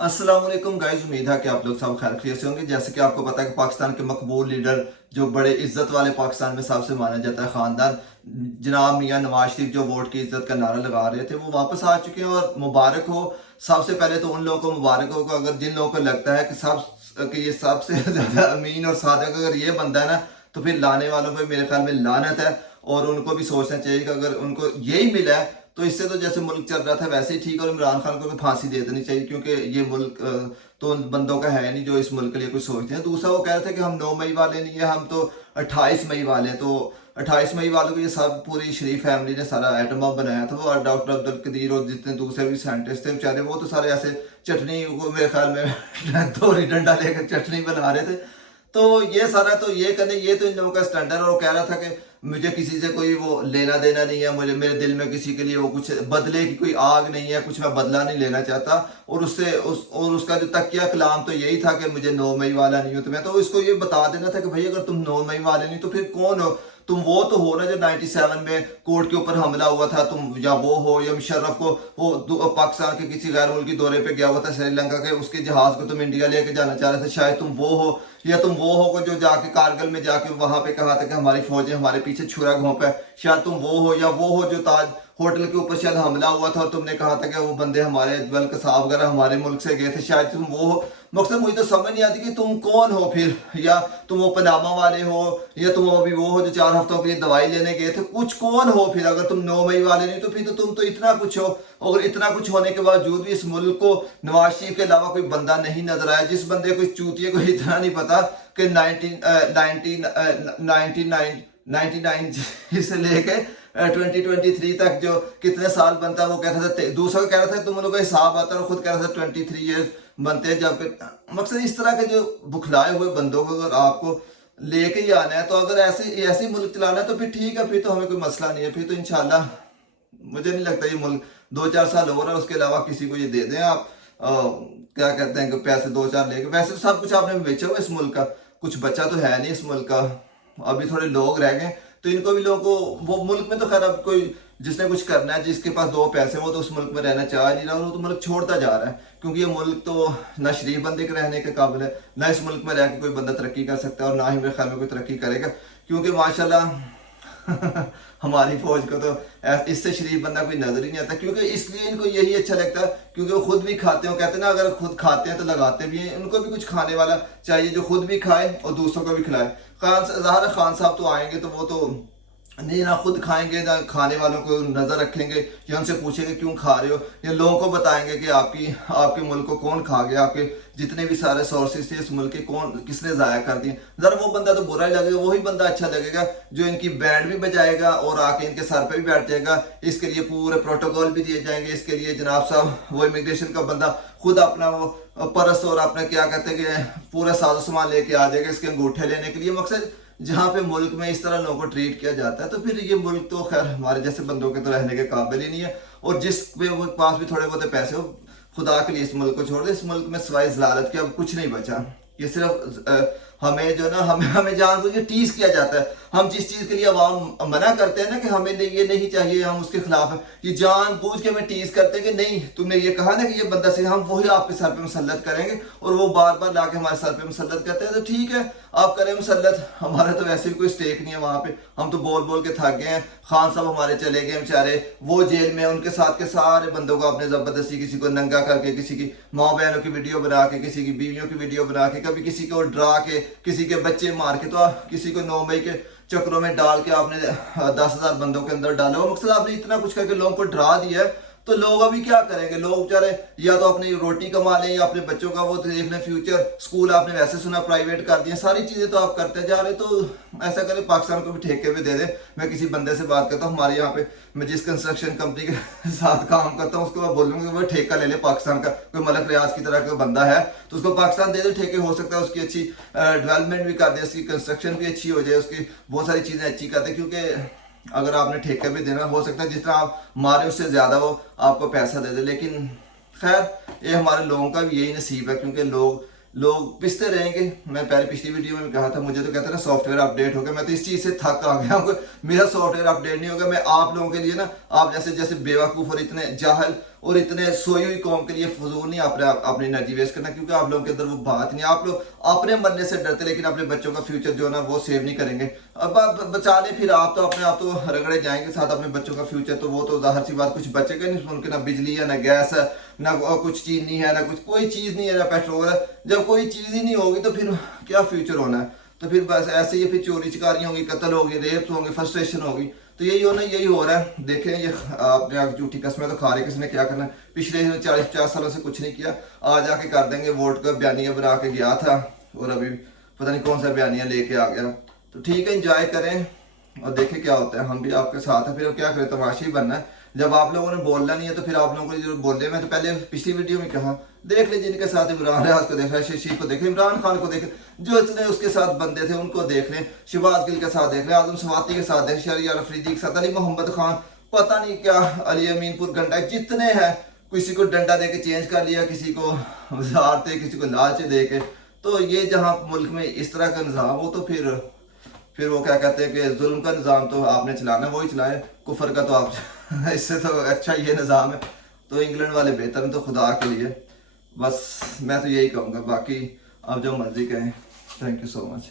अस्सलाम वालेकुम गाइस, उम्मीद है कि आप लोग सब खैर खैरियत से होंगे। जैसे कि आपको पता है कि पाकिस्तान के मकबूल लीडर जो बड़े इज्जत वाले पाकिस्तान में सबसे माना जाता है खानदान जनाब मियां नवाज शरीफ जो वोट की इज्जत का नारा लगा रहे थे, वो वापस आ चुके हैं और मुबारक हो। सबसे पहले तो उन लोगों को मुबारक हो अगर जिन लोगों को लगता है कि ये सबसे ज्यादा अमीन और सादक अगर ये बंदा है ना, तो फिर लाने वालों पर मेरे ख्याल में लानत है। और उनको भी सोचना चाहिए कि अगर उनको यही मिला है तो इससे तो जैसे मुल्क चल रहा था वैसे ही ठीक। और इमरान खान को फांसी दे देनी चाहिए, क्योंकि ये मुल्क तो उन बंदों का है नहीं जो इस मुल्क के लिए कुछ सोचते हैं। दूसरा, वो कह रहे थे कि हम 9 मई वाले नहीं है, हम तो 28 मई वाले हैं। तो 28 मई वालों को ये सब पूरी शरीफ फैमिली ने सारा एटम बम बनाया था। वो डॉक्टर अब्दुल कदीर और जितने दूसरे भी साइंटिस्ट थे बेचारे, वो तो सारे ऐसे चटनी को मेरे ख्याल में दो डंडा लेकर चटनी बना रहे थे। तो ये सारा तो ये करने, ये तो इन लोगों का स्टैंडर्ड है। और वो कह रहा था कि मुझे किसी से कोई वो लेना देना नहीं है, मुझे मेरे दिल में किसी के लिए वो कुछ बदले की कोई आग नहीं है, कुछ मैं बदला नहीं लेना चाहता। और उसका जो तकिया कलाम तो यही था कि मुझे 9 मई वाला नहीं हो। तो मैं तो इसको ये बता देना था कि भाई अगर तुम 9 मई वाले नहीं तो फिर कौन हो तुम? वो तो हो ना जो 97 में कोर्ट के ऊपर हमला हुआ था, तुम या वो हो या मुशर्रफ को वो पाकिस्तान के किसी गैर मुल्की दौरे पे गया हुआ था श्रीलंका के, उसके जहाज को तुम इंडिया लेके जाना चाह रहे थे, शायद तुम वो हो। या तुम वो हो जो जाके कारगिल में जाके वहां पे कहा था कि हमारी फौजें हमारे पीछे छुरा घोंप है, शायद तुम वो हो। या वो हो जो ताज होटल के ऊपर शायद हमला हुआ था और तुमने कहा था कि वो बंदे हमारे अजवल कसाब वगैरह हमारे मुल्क से गए थे, शायद तुम वो हो। मकसद मुझे तो समझ नहीं आती कि तुम कौन हो फिर। या तुम वो पनामा वाले हो, या तुम अभी वो हो जो 4 हफ्तों के लिए दवाई लेने गए थे, कुछ कौन हो फिर? अगर तुम 9 मई वाले नहीं तो फिर तो तुम तो इतना कुछ हो। और इतना कुछ होने के बावजूद भी इस मुल्क को नवाज शरीफ के अलावा कोई बंदा नहीं नजर आया। जिस बंदे को, इस चूतिए को इतना नहीं पता कि 1999 से लेके 2023 तक जो कितने साल बनता है। वो कहता था, दूसरा कह रहा था तुम लोगों का हिसाब आता है, और खुद कह रहा था 23 ईयर्स बनते हैं। जब मकसद इस तरह के जो बुखलाए हुए बंदों को अगर आपको लेके ही आना है, तो अगर ऐसे ही मुल्क चलाना है तो फिर ठीक है, फिर तो हमें कोई मसला नहीं है। फिर तो इंशाल्लाह मुझे नहीं लगता ये मुल्क 2-4 साल हो रहा है उसके अलावा किसी को ये दे दें आप क्या कहते हैं कि पैसे 2-4 लेके। वैसे तो सब कुछ आपने बेचा हुआ इस मुल्क का, कुछ बच्चा तो है नहीं इस मुल्क का। अभी थोड़े लोग रह गए तो इनको भी लोगों को वो मुल्क में तो खैर अब कोई जिसने कुछ करना है, जिसके पास 2 पैसे वो तो उस मुल्क में रहना चाह नहीं रहा, वो तो मुल्क छोड़ता जा रहा है। क्योंकि ये मुल्क तो ना शरीफ बंदे के रहने के काबिल है, ना इस मुल्क में रह के कोई बंदा तरक्की कर सकता है, और ना ही मेरे ख्याल में कोई तरक्की करेगा। क्योंकि माशाल्लाह हमारी फौज को तो इससे शरीफ बंदा कोई नजर ही नहीं आता। क्योंकि इसलिए इनको यही अच्छा लगता है क्योंकि वो खुद भी खाते हैं। कहते हैं ना, अगर खुद खाते हैं तो लगाते भी हैं। उनको भी कुछ खाने वाला चाहिए जो खुद भी खाए और दूसरों को भी खिलाए। खान साहब तो आएंगे तो वो तो नहीं ना खुद खाएंगे ना खाने वालों को नजर रखेंगे, या उनसे पूछेंगे क्यों खा रहे हो, या लोगों को बताएंगे कि आपके मुल्क को कौन खा गया, आपके जितने भी सारे सोर्सेज थे इस मुल्क के कौन किसने जाया कर दिए। जरा वो बंदा तो बुरा ही लगेगा, वही बंदा अच्छा लगेगा जो इनकी बैंड भी बजाएगा और आके इनके सर पे भी बैठ जाएगा। इसके लिए पूरे प्रोटोकॉल भी दिए जाएंगे। इसके लिए जनाब साहब वो इमिग्रेशन का बंदा खुद अपना वो परस और अपना क्या कहते हैं कि पूरा साजो सामान लेके आ जाएगा इसके अंगूठे लेने के लिए। मकसद जहाँ पे मुल्क में इस तरह लोगों को ट्रीट किया जाता है तो फिर ये मुल्क तो खैर हमारे जैसे बंदों के तो रहने के काबिल ही नहीं है। और जिस वो पास भी थोड़े बहुत पैसे हो, खुदा के लिए इस मुल्क को छोड़ दे। इस मुल्क में सिवाय ज़लालत के अब कुछ नहीं बचा। ये सिर्फ हमें जो ना हमें जानबूझ के टीज किया जाता है। हम जिस चीज के लिए अवाम मना करते हैं ना कि हमें ये नहीं चाहिए, हम उसके खिलाफ हैं, ये जानबूझ के हमें टीज करते हैं कि नहीं तुमने ये कहा ना कि ये बंदा सही, हम वही आपके सर पे मुसल्लत करेंगे। और वो बार बार लाके हमारे सर पे मुसल्लत करते हैं। तो ठीक है, आप करें मुसल्लत, हमारा तो वैसे भी कोई स्टेक नहीं है वहां पे। हम तो बोल बोल के थक गए हैं। खान साहब हमारे चले गए बेचारे, वो जेल में, उनके साथ के सारे बंदों को आपने जबरदस्ती किसी को नंगा करके, किसी की माँ बहनों की वीडियो बना के, किसी की बीवियों की वीडियो बना के, कभी किसी को डरा के, किसी के बच्चे मार के, तो किसी को 9 मई के चक्रों में डाल के आपने 10,000 बंदों के अंदर डाले। और मकसद आपने इतना कुछ करके लोगों को डरा दिया है। तो लोग अभी क्या करेंगे? लोग बेचारे या तो अपनी रोटी कमा लें या अपने बच्चों का वो देख लें फ्यूचर। स्कूल आपने वैसे सुना प्राइवेट कर दिए, सारी चीजें तो आप करते जा रहे। तो ऐसा करें पाकिस्तान को भी ठेके पे दे दें। मैं किसी बंदे से बात करता हूँ हमारे यहाँ पे, मैं जिस कंस्ट्रक्शन कंपनी के साथ काम करता हूँ उसको मैं बोलूंगा वो ठेका ले ले पाकिस्तान का। कोई मलक रियाज की तरह का बंदा है तो उसको पाकिस्तान दे दे ठेके, हो सकता है उसकी अच्छी डेवलपमेंट भी कर दे, उसकी कंस्ट्रक्शन भी अच्छी हो जाए, उसकी बहुत सारी चीजें अच्छी कर दे। क्योंकि अगर आपने ठेके भी देना, हो सकता है जितना आप मारे उससे ज्यादा वो आपको पैसा दे दे। लेकिन खैर ये हमारे लोगों का भी यही नसीब है। क्योंकि लोग पिसते रहेंगे। मैं पहले पिछली वीडियो में भी कहा था, मुझे तो कहते हैं ना सॉफ्टवेयर अपडेट हो गया। मैं तो इस चीज से थक आ गया हूँ, मेरा सॉफ्टवेयर अपडेट नहीं होगा। मैं आप लोगों के लिए ना, आप जैसे बेवकूफ और इतने जाहल और इतने सोई हुई कौम के लिए फजूल नहीं अपनी एनर्जी वेस्ट करना, क्योंकि आप लोगों के अंदर वो बात नहीं, आप लोग अपने मरने से डरते लेकिन अपने बच्चों का फ्यूचर जो है ना वो सेव नहीं करेंगे। अब आप बचा ले, फिर आप तो अपने आप तो रगड़े जाएंगे, साथ अपने बच्चों का फ्यूचर तो वो तो जाहिर सी बात कुछ बचेगा नहीं, उनके ना बिजली है, ना गैस है, ना कुछ चीनी है, ना कुछ कोई चीज़ नहीं है, ना पेट्रोल है। जब कोई चीज़ ही नहीं होगी तो फिर क्या फ्यूचर होना है? तो फिर बस ऐसे ही फिर चोरी चकारियाँ होंगी, कत्ल होगी, रेप होंगे, फ्रस्ट्रेशन होगी। तो यही होना, यही हो रहा है। देखें ये आपने झूठी कस्में तो खा रहे, किसने क्या करना है? पिछले 40-50 सालों से कुछ नहीं किया, आज आके कर देंगे। वोट का बयानिया बना के गया था और अभी पता नहीं कौन सा बयानिया लेके आ गया। तो ठीक है, इंजॉय करें और देखें क्या होता है। हम भी आपके साथ हैं, फिर अब क्या करें, तमाशा ही बनना है। जब आप लोगों ने बोलना नहीं है तो फिर आप लोगों को जो बोले, मैं तो पहले पिछली वीडियो में कहा, देख लीजिए जिनके साथ इमरान रियाज को देख रहे, शशि को देख, इमरान खान को देख, जो इतने उसके साथ बंदे थे उनको देख लें, शहबाज गिल के साथ देख लें, आजम स्वाति के साथ देख, शहरियार अफरीदी के साथ, अली मोहम्मद खान, पता नहीं क्या, अली अमीनपुर गंडा, जितने हैं, किसी को डंडा दे के चेंज कर लिया, किसी को उजारते, किसी को लालच दे के। तो ये जहाँ मुल्क में इस तरह का निज़ाम हो तो फिर वो क्या कहते हैं कि जुल्म का निज़ाम तो आपने चलाना, वही चलाए, कुफर का तो आप इससे तो अच्छा ये निज़ाम है। तो इंग्लैंड वाले बेहतर हैं, तो खुदा के लिए बस मैं तो यही कहूँगा, बाकी आप जो मर्जी कहें। Thank you so much.